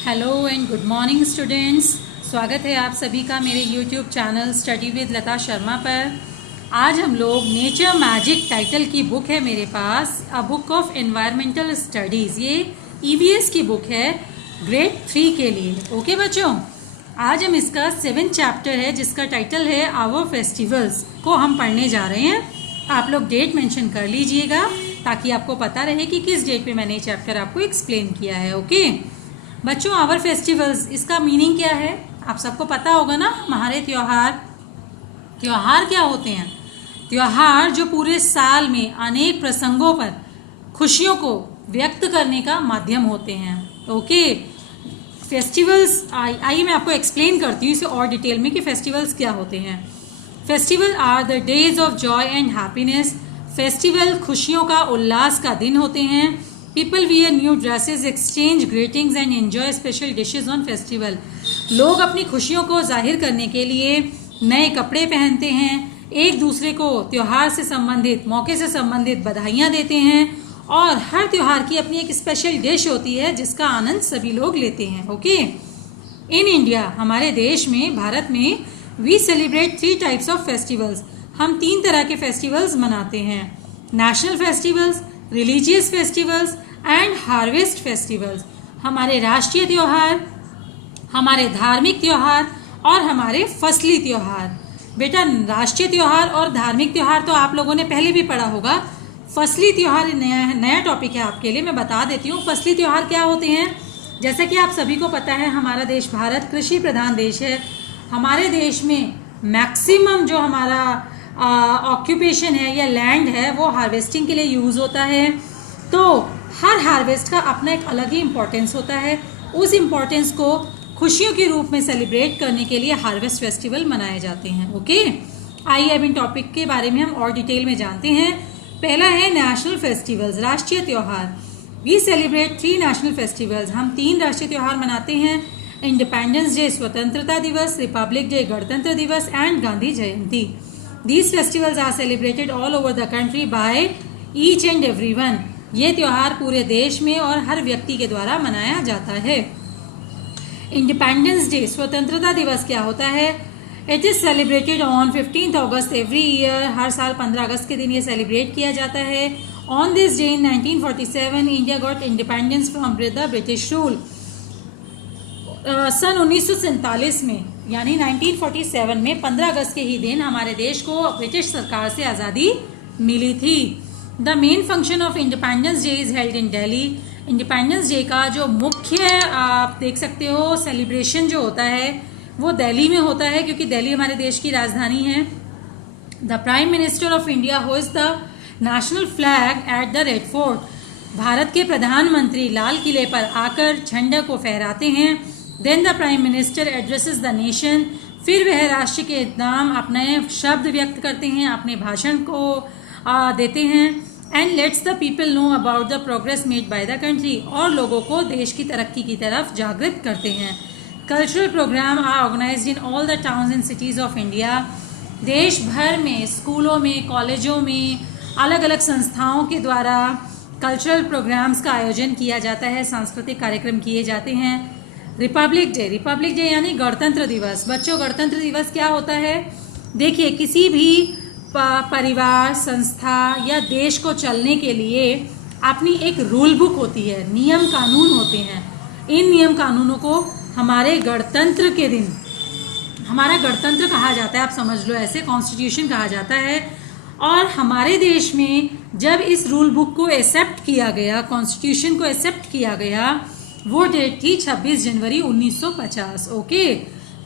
Hello and good morning students. स्वागत है आप सभी का मेरे YouTube channel study with Lata Sharma पर। आज हम लोग नेचर मैजिक टाइटल की बुक है मेरे पास, a book of environmental studies. ये ईवीएस की बुक है ग्रेड 3 के लिए। ओके बच्चों, आज हम इसका 7th चैप्टर है जिसका टाइटल है आवर फेस्टिवल्स को हम पढ़ने जा रहे हैं। आप लोग डेट मेंशन कर लीजिएगा ताकि आपको पता रहे कि किस डेट पे मैंने ये चैप्टर आपको एक्सप्लेन किया है। ओके बच्चों, आवर फेस्टिवल्स इसका मीनिंग क्या है आप सबको पता होगा ना। हमारे त्योहार क्या होते हैं? त्योहार जो पूरे साल में अनेक प्रसंगों पर खुशियों को व्यक्त करने का माध्यम होते हैं। ओके, फेस्टिवल्स आइए मैं आपको एक्सप्लेन करती हूँ इसे और डिटेल में कि फेस्टिवल्स क्या होते हैं। Festival are the days of joy and happiness. Festival खुशियों का उल्लास का दिन होते हैं। People wear new dresses, exchange greetings and enjoy special dishes on festival. लोग अपनी खुशियों को जाहिर करने के लिए नए कपड़े पहनते हैं, एक दूसरे को त्योहार से संबंधित मौके से संबंधित बधाइयाँ देते हैं और हर त्योहार की अपनी एक स्पेशल डिश होती है जिसका आनंद सभी लोग लेते हैं। ओके, इन इंडिया हमारे देश में, भारत में, we celebrate 3 types of festivals. हम 3 तरह के फेस्टिवल्स मनाते हैं, national festivals, religious festivals and harvest festivals. हमारे राष्ट्रीय त्यौहार, हमारे धार्मिक त्यौहार और हमारे फसली त्यौहार। बेटा, राष्ट्रीय त्यौहार और धार्मिक त्यौहार तो आप लोगों ने पहले भी पढ़ा होगा। फसली त्यौहार नया टॉपिक है आपके लिए, मैं बता देती हूँ। फसली त्यौहार क्या होते हैं? जैसा कि आप सभी को पता है, हमारा देश भारत कृषि प्रधान देश है। हमारे देश में मैक्सिमम जो हमारा ऑक्यूपेशन है या लैंड है वो हार्वेस्टिंग के लिए यूज़ होता है। तो हर हार्वेस्ट का अपना एक अलग ही इम्पोर्टेंस होता है। उस इम्पोर्टेंस को खुशियों के रूप में सेलिब्रेट करने के लिए हार्वेस्ट फेस्टिवल मनाए जाते हैं। ओके, आइए अब इन टॉपिक के बारे में हम और डिटेल में जानते हैं। पहला है नेशनल फेस्टिवल्स, राष्ट्रीय त्यौहार। We celebrate 3 national festivals. हम 3 राष्ट्रीय त्यौहार मनाते हैं, इंडिपेंडेंस डे स्वतंत्रता दिवस, रिपब्लिक डे गणतंत्र दिवस and Gandhi Jayanti. These festivals are celebrated all over the country by each and everyone. ये त्यौहार पूरे देश में और हर व्यक्ति के द्वारा मनाया जाता है। इंडिपेंडेंस डे स्वतंत्रता दिवस क्या होता है? It is celebrated on 15th August every year. हर साल 15 अगस्त के दिन ये सेलिब्रेट किया जाता है। On this day in 1947 India got independence from the British rule. सन 1947 में यानी 1947 में 15 अगस्त के ही दिन हमारे देश को ब्रिटिश सरकार से आज़ादी मिली थी। The main function of independence day is held in Delhi. Independence day का जो मुख्य आप देख सकते हो सेलिब्रेशन जो होता है वो दिल्ली में होता है, क्योंकि दिल्ली हमारे देश की राजधानी है। The prime minister of India hoist the national flag at the red fort. Bharat के प्रधानमंत्री लाल किले पर आकर झंडे को फहराते हैं। Then the prime minister addresses the nation. फिर वह राष्ट्र के नाम अपने शब्द व्यक्त करते हैं, अपने भाषण को देते हैं। And let's the people know about the progress made by the country. और लोगों को देश की तरक्की की तरफ जागृत करते हैं। Cultural programme are organised in all the towns and cities of India. देश भर में स्कूलों में, कॉलेजों में, अलग अलग संस्थाओं के द्वारा कल्चरल प्रोग्राम्स का आयोजन किया जाता है, सांस्कृतिक कार्यक्रम किए जाते हैं। रिपब्लिक डे यानी गणतंत्र दिवस। बच्चों, गणतंत्र दिवस क्या होता है? देखिए, किसी भी परिवार, संस्था या देश को चलने के लिए अपनी एक रूल बुक होती है, नियम कानून होते हैं। इन नियम कानूनों को हमारे गणतंत्र के दिन, हमारा गणतंत्र कहा जाता है, आप समझ लो ऐसे, कॉन्स्टिट्यूशन कहा जाता है। और हमारे देश में जब इस रूल बुक को एक्सेप्ट किया गया, कॉन्स्टिट्यूशन को एक्सेप्ट किया गया, वो डेट थी 26 जनवरी 1950। ओके,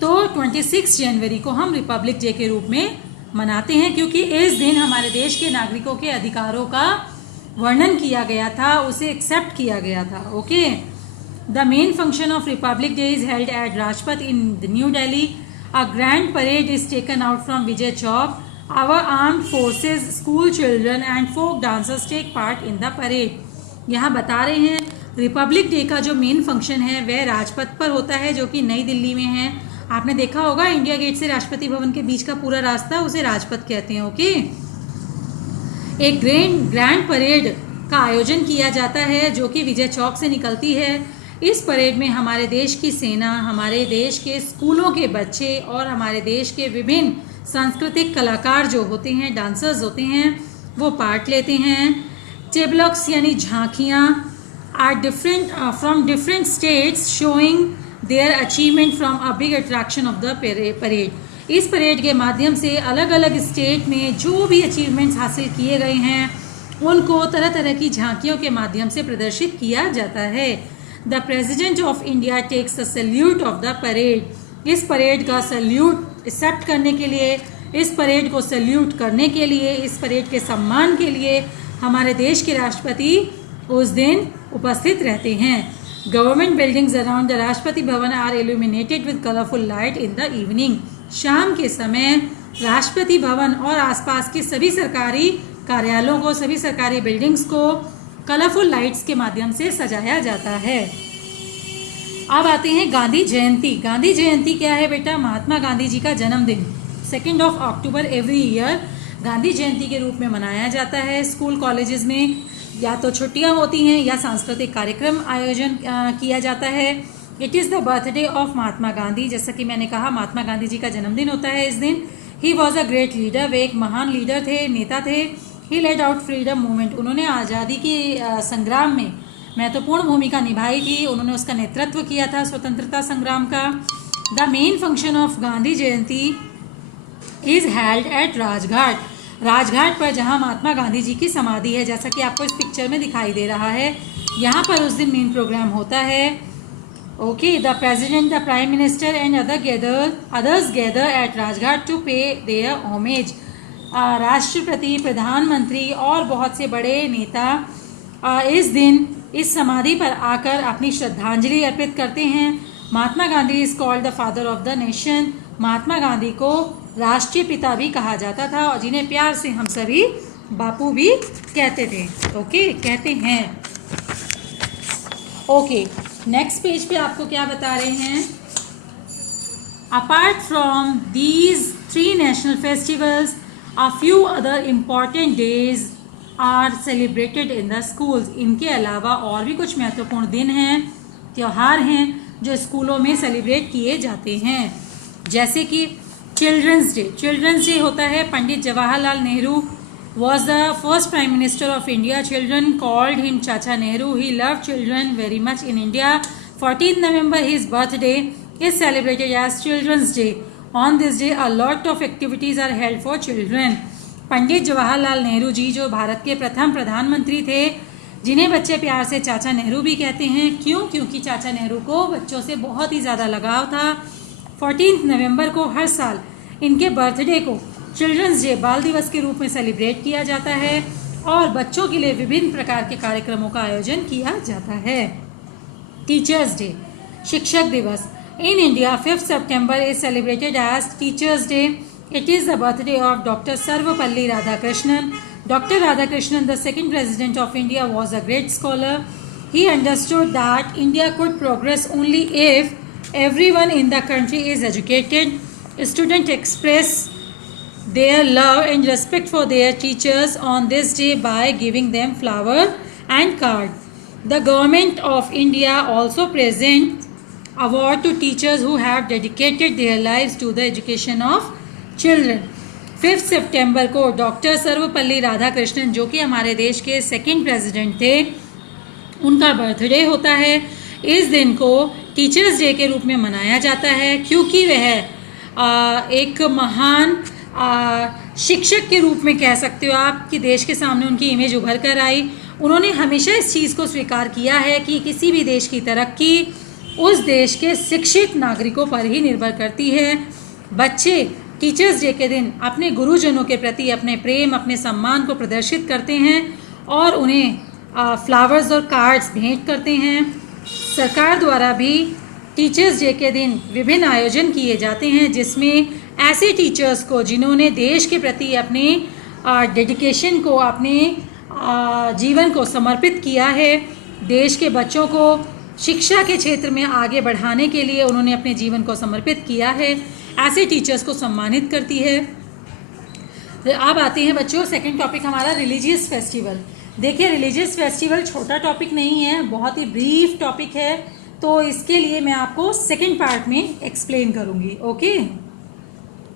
तो 26 जनवरी को हम रिपब्लिक डे के रूप में मनाते हैं, क्योंकि इस दिन हमारे देश के नागरिकों के अधिकारों का वर्णन किया गया था, उसे एक्सेप्ट किया गया था। Okay, the main function of Republic Day is held at Rajpath in new Delhi. A grand parade is taken out from Vijay Chowk. Our armed forces, school children and folk dancers take part in the parade. यहाँ बता रहे हैं Republic day का जो main function है वह राजपथ पर होता है, जो कि नई दिल्ली में है। आपने देखा होगा इंडिया गेट से राष्ट्रपति भवन के बीच का पूरा रास्ता, उसे राजपथ कहते हैं। ओके, एक ग्रैंड परेड का आयोजन किया जाता है जो कि विजय चौक से निकलती है। इस परेड में हमारे देश की सेना, हमारे देश के स्कूलों के बच्चे और हमारे देश के विभिन्न सांस्कृतिक कलाकार जो होते हैं, डांसर्स होते हैं, वो पार्ट लेते हैं। टेबलॉक्स यानी झांकियाँ are different from different states showing their achievement from a big attraction of the parade. इस परेड के माध्यम से अलग अलग स्टेट में जो भी अचीवमेंट्स हासिल किए गए हैं उनको तरह तरह की झांकियों के माध्यम से प्रदर्शित किया जाता है। The president of India takes the salute of the parade. इस परेड का सैल्यूट एक्सेप्ट करने के लिए, इस परेड को सैल्यूट करने के लिए, इस परेड के सम्मान के लिए हमारे देश के राष्ट्रपति उस दिन उपस्थित रहते हैं। Government buildings around the Rashtrapati Bhavan are illuminated with colourful light in the evening. शाम के समय राष्ट्रपति भवन और आसपास के सभी सरकारी कार्यालयों को, सभी सरकारी बिल्डिंग्स को कलरफुल लाइट्स के माध्यम से सजाया जाता है। अब आते हैं गांधी जयंती। गांधी जयंती क्या है बेटा? महात्मा गांधी जी का जन्मदिन 2 अक्टूबर एवरी ईयर गांधी जयंती के रूप में मनाया जाता है। स्कूल कॉलेजेस में या तो छुट्टियां होती हैं या सांस्कृतिक कार्यक्रम आयोजन किया जाता है। It is the birthday of Mahatma Gandhi. जैसा कि मैंने कहा, महात्मा गांधी जी का जन्मदिन होता है इस दिन। He was a great leader. वे एक महान लीडर थे, नेता थे। He led out freedom movement. उन्होंने आज़ादी के संग्राम में महत्वपूर्ण भूमिका निभाई थी। उन्होंने उसका नेतृत्व किया था, स्वतंत्रता संग्राम का। The main function of Gandhi Jayanti is held eight Rajghat. Rajghat पर जहां महात्मा गांधी जी की समाधि है, जैसा कि आपको इस पिक्चर में दिखाई दे रहा है, यहाँ पर उस दिन मेन प्रोग्राम होता है। Okay, the president, the prime minister and others gather at Rajghat to pay their homage. राष्ट्रपति, प्रधानमंत्री और बहुत से बड़े नेता इस दिन इस समाधि पर आकर अपनी श्रद्धांजलि अर्पित करते हैं। Mahatma Gandhi is called the father of the nation. Mahatma Gandhi को राष्ट्रीय पिता भी कहा जाता था और जिन्हें प्यार से हम सभी बापू भी कहते थे। ओके, कहते हैं। ओके, नेक्स्ट पेज पे आपको क्या बता रहे हैं? Apart from these 3 national festivals, a few other important days are celebrated in the schools। इनके अलावा और भी कुछ महत्वपूर्ण दिन हैं, त्यौहार हैं जो स्कूलों में सेलिब्रेट किए जाते हैं। जैसे कि चिल्ड्रंस डे। चिल्ड्रंस डे होता है, Pandit Jawaharlal Nehru was the first prime minister of India. Children called him Chacha Nehru. He loved children very much in India. 14th November, his birthday, is celebrated as Children's Day. On this day, a lot of activities are held for children. Pandit Jawaharlal Nehru ji जो भारत के प्रथम प्रधानमंत्री थे, जिन्हें बच्चे प्यार से चाचा नेहरू भी कहते हैं। क्यों? क्योंकि चाचा नेहरू को बच्चों से बहुत ही ज़्यादा लगाव था। 14 नवंबर को हर साल इनके बर्थडे को चिल्ड्रंस डे, बाल दिवस के रूप में सेलिब्रेट किया जाता है और बच्चों के लिए विभिन्न प्रकार के कार्यक्रमों का आयोजन किया जाता है। टीचर्स डे, शिक्षक दिवस। In India, 5th September is celebrated as Teachers' Day. It is the birthday of Dr. Sarvapalli Radhakrishnan. Dr. Radhakrishnan, the second president of India, was a great scholar. He understood that India could progress only if everyone in the country is educated. Students express their love and respect for their teachers on this day by giving them flower and card. The government of India also presents award to teachers who have dedicated their lives to the education of children. 5 सितंबर को doctor Sarvepalli Radhakrishnan, जो कि हमारे देश के second president थे, उनका birthday होता है। इस दिन को टीचर्स डे के रूप में मनाया जाता है क्योंकि वह एक महान शिक्षक के रूप में कह सकते हो आप कि देश के सामने उनकी इमेज उभर कर आई। उन्होंने हमेशा इस चीज़ को स्वीकार किया है कि किसी भी देश की तरक्की उस देश के शिक्षित नागरिकों पर ही निर्भर करती है। बच्चे टीचर्स डे के दिन अपने गुरुजनों के प्रति अपने प्रेम, अपने सम्मान को प्रदर्शित करते हैं और उन्हें फ्लावर्स और कार्ड्स भेंट करते हैं। सरकार द्वारा भी टीचर्स डे के दिन विभिन्न आयोजन किए जाते हैं जिसमें ऐसे टीचर्स को जिन्होंने देश के प्रति अपने डेडिकेशन को, अपने जीवन को समर्पित किया है, देश के बच्चों को शिक्षा के क्षेत्र में आगे बढ़ाने के लिए उन्होंने अपने जीवन को समर्पित किया है, ऐसे टीचर्स को सम्मानित करती है। अब आते हैं बच्चों, सेकंड टॉपिक हमारा रिलीजियस फेस्टिवल। देखिए, रिलीजियस फेस्टिवल छोटा टॉपिक नहीं है, बहुत ही ब्रीफ टॉपिक है। तो इसके लिए मैं आपको सेकंड पार्ट में एक्सप्लेन करूँगी। ओके।